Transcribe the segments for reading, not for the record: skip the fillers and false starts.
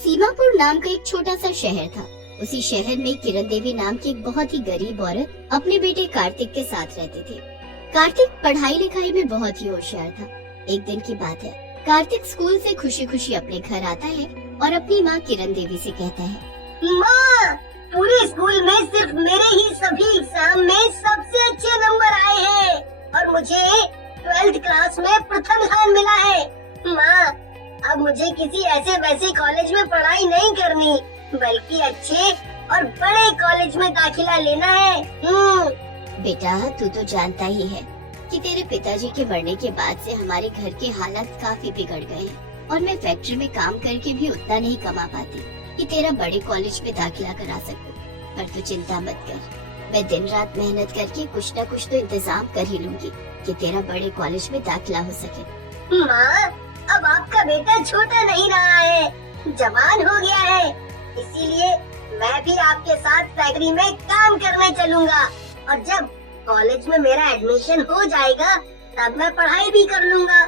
सीमापुर नाम का एक छोटा सा शहर था। उसी शहर में किरण देवी नाम की एक बहुत ही गरीब औरत अपने बेटे कार्तिक के साथ रहती थी। कार्तिक पढ़ाई लिखाई में बहुत ही होशियार था। एक दिन की बात है, कार्तिक स्कूल से खुशी खुशी अपने घर आता है और अपनी माँ किरण देवी से कहता है, माँ, पूरे स्कूल में सिर्फ मेरे ही सभी एग्जाम में सबसे अच्छे नंबर आए हैं और मुझे 12th क्लास में प्रथम स्थान मिला है। माँ, अब मुझे किसी ऐसे वैसे कॉलेज में पढ़ाई नहीं करनी, बल्कि अच्छे और बड़े कॉलेज में दाखिला लेना है। बेटा, तू तो जानता ही है कि तेरे पिताजी के मरने के बाद से हमारे घर के हालात काफी बिगड़ गए हैं और मैं फैक्ट्री में काम करके भी उतना नहीं कमा पाती कि तेरा बड़े कॉलेज में दाखिला करा सकूं। पर तू चिंता मत कर, मैं दिन रात मेहनत करके कुछ न कुछ तो इंतजाम कर ही लूंगी कि तेरा बड़े कॉलेज में दाखिला हो सके। माँ, अब आपका बेटा छोटा नहीं रहा है, जवान हो गया है, इसीलिए मैं भी आपके साथ फैक्ट्री में काम करने चलूंगा और जब कॉलेज में मेरा एडमिशन हो जाएगा तब मैं पढ़ाई भी कर लूंगा।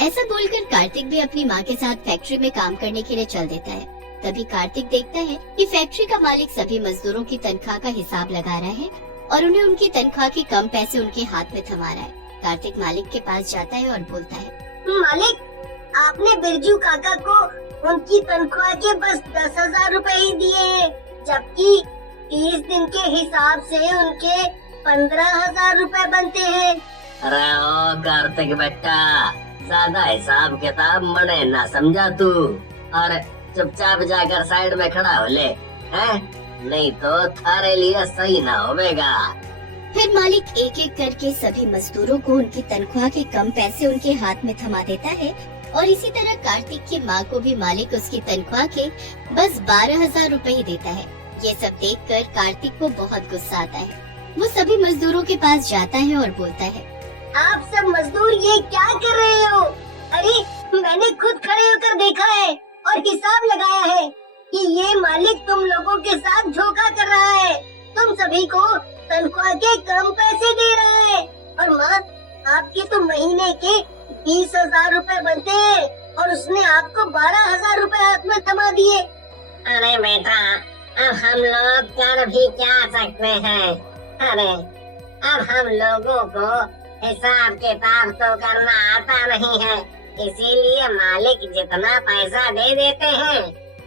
ऐसा बोलकर कार्तिक भी अपनी माँ के साथ फैक्ट्री में काम करने के लिए चल देता है। तभी कार्तिक देखता है कि फैक्ट्री का मालिक सभी मजदूरों की तनख्वाह का हिसाब लगा रहा है और उन्हें उनकी तनख्वाह के कम पैसे उनके हाथ में थमा रहा है। कार्तिक मालिक के पास जाता है और बोलता है, मालिक, आपने बिरजू काका को उनकी तनख्वाह के बस 10,000 रुपए ही दिए हैं, जबकि 30 दिन के हिसाब से उनके 15,000 रुपए बनते हैं। अरे ओ कार्तिक बेटा, ज्यादा हिसाब किताब मने ना समझा तू और चुपचाप जाकर साइड में खड़ा हो ले, हैं? नहीं तो थारे लिए सही ना होवेगा। फिर मालिक एक एक करके सभी मजदूरों को उनकी तनख्वाह के कम पैसे उनके हाथ में थमा देता है और इसी तरह कार्तिक की माँ को भी मालिक उसकी तनख्वाह के बस 12,000 रुपए ही देता है। ये सब देखकर कार्तिक को बहुत गुस्सा आता है। वो सभी मजदूरों के पास जाता है और बोलता है, आप सब मजदूर ये क्या कर रहे हो? अरे, मैंने खुद खड़े होकर देखा है और हिसाब लगाया है कि ये मालिक तुम लोगों के साथ धोखा कर रहा है। तुम सभी को तनख्वाह के कम पैसे दे रहा है और माँ, आपके तो महीने के 20,000 रुपए बनते हैं और उसने आपको 12,000 रुपए हाथ में थमा दिए। अरे बेटा, अब हम लोग कर भी क्या सकते हैं? अरे, अब हम लोगों को हिसाब किताब तो करना आता नहीं है, इसीलिए मालिक जितना पैसा दे देते हैं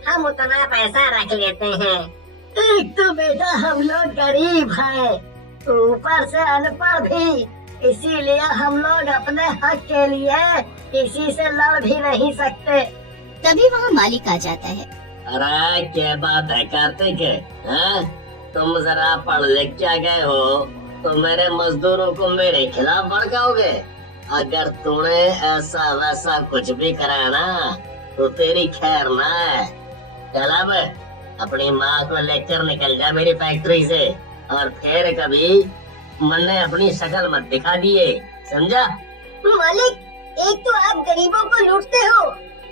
हम उतना पैसा रख लेते हैं। एक तो बेटा हम लोग गरीब हैं, ऊपर से अनपढ़ भी, इसीलिए हम लोग अपने हक के लिए किसी से लड़ भी नहीं सकते। तभी वहाँ मालिक आ जाता है। अरे क्या बात है कार्तिक, हैं? तुम जरा पढ़ लिख क्या गए हो तो मेरे मजदूरों को मेरे खिलाफ भड़काओगे? अगर तूने ऐसा वैसा कुछ भी करा ना तो तेरी खैर ना है। चल अब अपनी माँ को लेकर निकल जा मेरी फैक्ट्री से और फिर कभी मैंने अपनी शक्ल मत दिखा दिए, समझा? मालिक, एक तो आप गरीबों को लूटते हो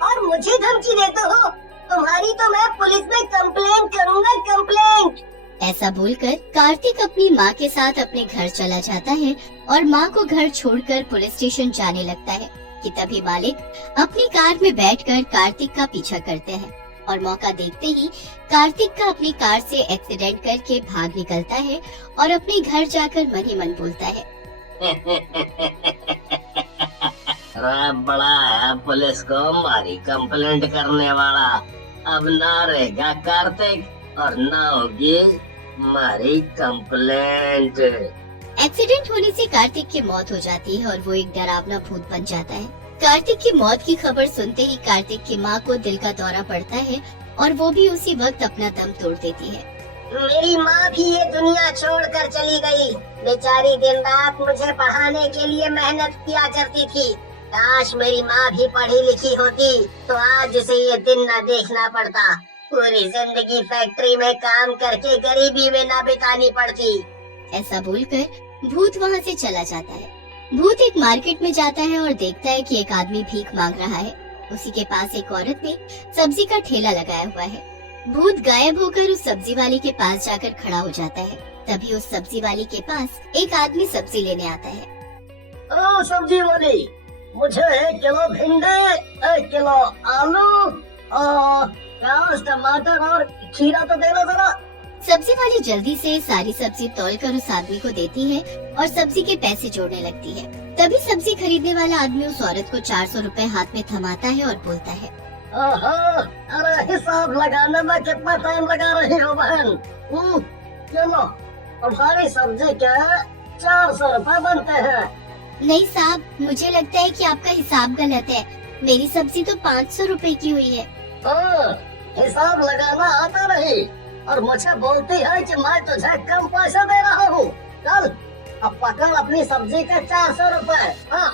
और मुझे धमकी देते हो। तुम्हारी तो मैं पुलिस में कंप्लेंट करूँगा, कंप्लेंट। ऐसा बोलकर कार्तिक अपनी माँ के साथ अपने घर चला जाता है और माँ को घर छोड़कर पुलिस स्टेशन जाने लगता है कि तभी मालिक अपनी कार में बैठकर कार्तिक का पीछा करते हैं और मौका देखते ही कार्तिक का अपनी कार से एक्सीडेंट करके भाग निकलता है और अपने घर जाकर मन ही मन बोलता है, अरे बड़ा है पुलिस को हमारी कंप्लेंट करने वाला। अब ना रहेगा कार्तिक और ना होगी हमारी कंप्लेंट। एक्सीडेंट होने से कार्तिक की मौत हो जाती है और वो एक डरावना भूत बन जाता है। कार्तिक की मौत की खबर सुनते ही कार्तिक की माँ को दिल का दौरा पड़ता है और वो भी उसी वक्त अपना दम तोड़ देती है। मेरी माँ भी ये दुनिया छोड़कर चली गई। बेचारी दिन रात मुझे पढ़ाने के लिए मेहनत किया करती थी। काश मेरी माँ भी पढ़ी लिखी होती तो आज उसे ये दिन न देखना पड़ता। पूरी जिंदगी फैक्ट्री में काम करके गरीबी में न बितानी पड़ती। ऐसा बोलकर भूत वहाँ से चला जाता है। भूत एक मार्केट में जाता है और देखता है कि एक आदमी भीख मांग रहा है। उसी के पास एक औरत ने सब्जी का ठेला लगाया हुआ है। भूत गायब होकर उस सब्जी वाले के पास जाकर खड़ा हो जाता है। तभी उस सब्जी वाले के पास एक आदमी सब्जी लेने आता है। ओ सब्जी वाली, मुझे 1 किलो भिंडी, 1 किलो आलू और प्याज, टमाटर और खीरा तो देना जरा। सब्जी वाली जल्दी से सारी सब्जी तौलकर उस आदमी को देती है और सब्जी के पैसे जोड़ने लगती है। तभी सब्जी खरीदने वाला आदमी उस औरत को 400 रुपए हाथ में थमाता है और बोलता है, ओहो, अरे हिसाब लगाने में कितना टाइम लगा रही हो बहन। चलो, तुम्हारी सब्जी के 400 रुपए बनते हैं। नहीं साहब, मुझे लगता है कि आपका हिसाब गलत है। मेरी सब्जी तो 500 रुपए की हुई है। हिसाब लगाना आता नहीं और मुझे बोलती है कि मैं तुझे कम पैसे दे रहा हूँ। चल, अब पकड़ अपनी सब्जी के 400 रुपए। हाँ।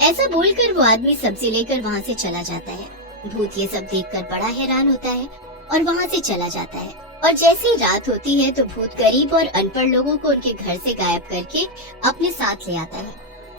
ऐसा बोलकर वो आदमी सब्जी लेकर वहाँ से चला जाता है। भूत ये सब देखकर बड़ा हैरान होता है और वहाँ से चला जाता है। और जैसे ही रात होती है तो भूत गरीब और अनपढ़ लोगों को उनके घर से गायब करके अपने साथ ले आता है।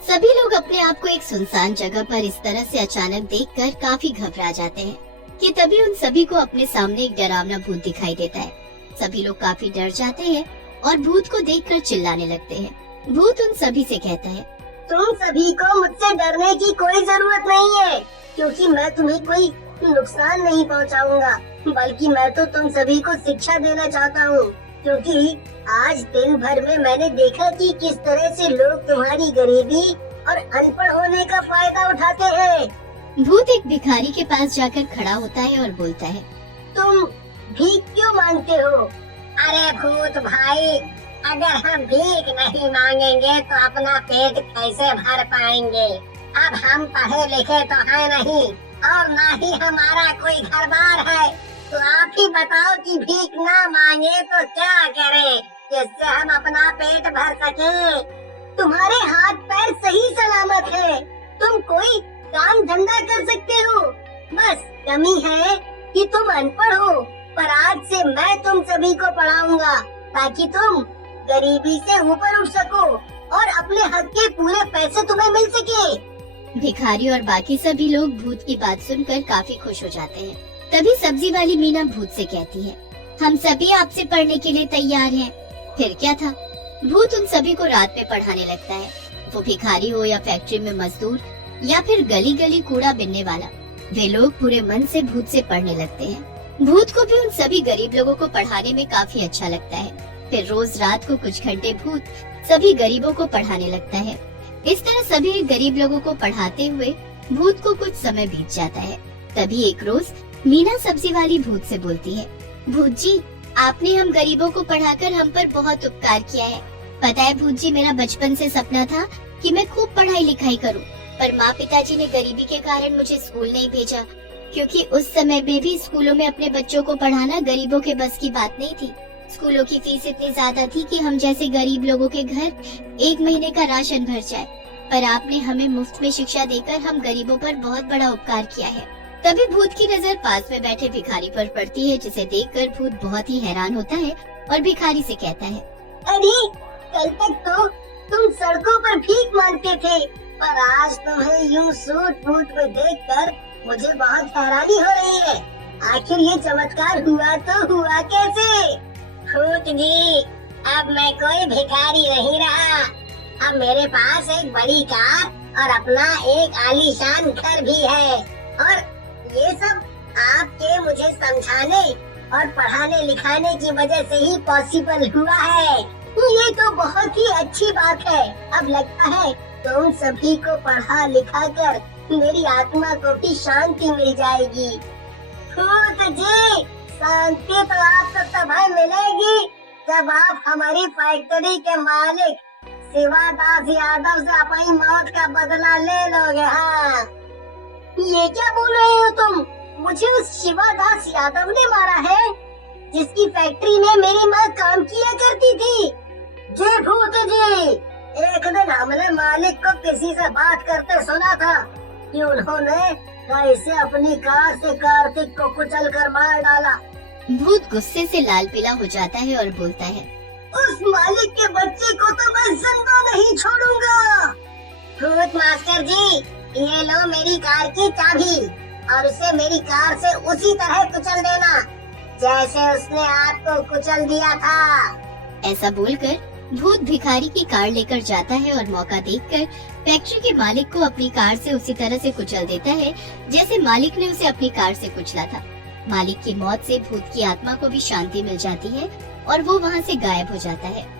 सभी लोग अपने आप को एक सुनसान जगह पर इस तरह से अचानक देखकर काफी घबरा जाते हैं कि तभी उन सभी को अपने सामने एक डरावना भूत दिखाई देता है। सभी लोग काफी डर जाते हैं और भूत को देखकर चिल्लाने लगते हैं। भूत उन सभी से कहता है, तुम सभी को मुझसे डरने की कोई जरूरत नहीं है, क्योंकि मैं तुम्हें कोई नुकसान नहीं पहुंचाऊंगा, बल्कि मैं तो तुम सभी को शिक्षा देना चाहता हूँ। क्योंकि आज दिन भर में मैंने देखा कि किस तरह से लोग तुम्हारी गरीबी और अनपढ़ होने का फायदा उठाते हैं। भूत एक भिखारी के पास जाकर खड़ा होता है और बोलता है, तुम भीख क्यों मांगते हो? अरे भूत भाई, अगर हम भीख नहीं मांगेंगे तो अपना पेट कैसे भर पाएंगे? अब हम पढ़े लिखे तो है नहीं और ना ही हमारा कोई घर बार है, तो आप ही बताओ कि भीख ना मांगे तो क्या करें जिससे हम अपना पेट भर सके? तुम्हारे हाथ पैर सही सलामत है, तुम कोई काम धंधा कर सकते हो, बस कमी है कि तुम अनपढ़ हो। पर आज से मैं तुम सभी को पढ़ाऊंगा ताकि तुम गरीबी से ऊपर उठ सको और अपने हक के पूरे पैसे तुम्हें मिल सके। भिखारी और बाकी सभी लोग भूत की बात सुनकर काफी खुश हो जाते हैं। तभी सब्जी वाली मीना भूत से कहती है, हम सभी आपसे पढ़ने के लिए तैयार हैं। फिर क्या था, भूत उन सभी को रात में पढ़ाने लगता है। वो भिखारी हो या फैक्ट्री में मजदूर या फिर गली गली कूड़ा बिनने वाला, वे लोग पूरे मन से भूत से पढ़ने लगते हैं। भूत को भी उन सभी गरीब लोगों को पढ़ाने में काफी अच्छा लगता है। फिर रोज रात को कुछ घंटे भूत सभी गरीबों को पढ़ाने लगता है। इस तरह सभी गरीब लोगों को पढ़ाते हुए भूत को कुछ समय बीत जाता है। तभी एक रोज मीना सब्जी वाली भूत से बोलती है, भूत जी, आपने हम गरीबों को पढ़ाकर हम पर बहुत उपकार किया है। पता है भूत जी, मेरा बचपन से सपना था कि मैं खूब पढ़ाई लिखाई करूं, पर माँ पिताजी ने गरीबी के कारण मुझे स्कूल नहीं भेजा, क्योंकि उस समय में भी स्कूलों में अपने बच्चों को पढ़ाना गरीबों के बस की बात नहीं थी। स्कूलों की फीस इतनी ज्यादा थी कि हम जैसे गरीब लोगों के घर 1 महीने का राशन भर जाए। पर आपने हमें मुफ्त में शिक्षा देकर हम गरीबों पर बहुत बड़ा उपकार किया है। तभी भूत की नजर पास में बैठे भिखारी पर पड़ती है, जिसे देखकर भूत बहुत ही हैरान होता है और भिखारी से कहता है, अरे कल तक तो तुम सड़कों पर भीख मांगते थे, पर आज तुम्हें यूं सूट बूट में देखकर मुझे बहुत हैरानी हो रही है। आखिर ये चमत्कार हुआ तो हुआ कैसे? भूत जी, अब मैं कोई भिखारी नहीं रहा। अब मेरे पास एक बड़ी कार और अपना एक आलीशान घर भी है, और ये सब आपके मुझे समझाने और पढ़ाने लिखाने की वजह से ही पॉसिबल हुआ है। ये तो बहुत ही अच्छी बात है। अब लगता है तुम सभी को पढ़ा लिखा कर मेरी आत्मा को भी शांति मिल जाएगी। भूत जी, शांति तो आपको तभी मिलेगी जब आप हमारी फैक्ट्री के मालिक शिवादास यादव से अपनी मौत का बदला ले लोगे। हाँ, ये क्या बोल रहे हो तुम? मुझे उस शिवादास यादव ने मारा है जिसकी फैक्ट्री में मेरी माँ काम किया करती थी। जी भूत जी, एक दिन हमने मालिक को किसी से बात करते सुना था कि उन्होंने कैसे अपनी कार से कार्तिक को कुचल कर मार डाला। भूत गुस्से से लाल पीला हो जाता है और बोलता है, उस मालिक के बच्चे को तो मैं जिंदा नहीं छोड़ूंगा। भूत मास्टर जी, ये लो मेरी कार की चाबी और उसे मेरी कार से उसी तरह कुचल देना जैसे उसने आपको कुचल दिया था। ऐसा बोलकर भूत भिखारी की कार लेकर जाता है और मौका देखकर फैक्ट्री के मालिक को अपनी कार से उसी तरह से कुचल देता है जैसे मालिक ने उसे अपनी कार से कुचला था। मालिक की मौत से भूत की आत्मा को भी शांति मिल जाती है और वो वहाँ से गायब हो जाता है।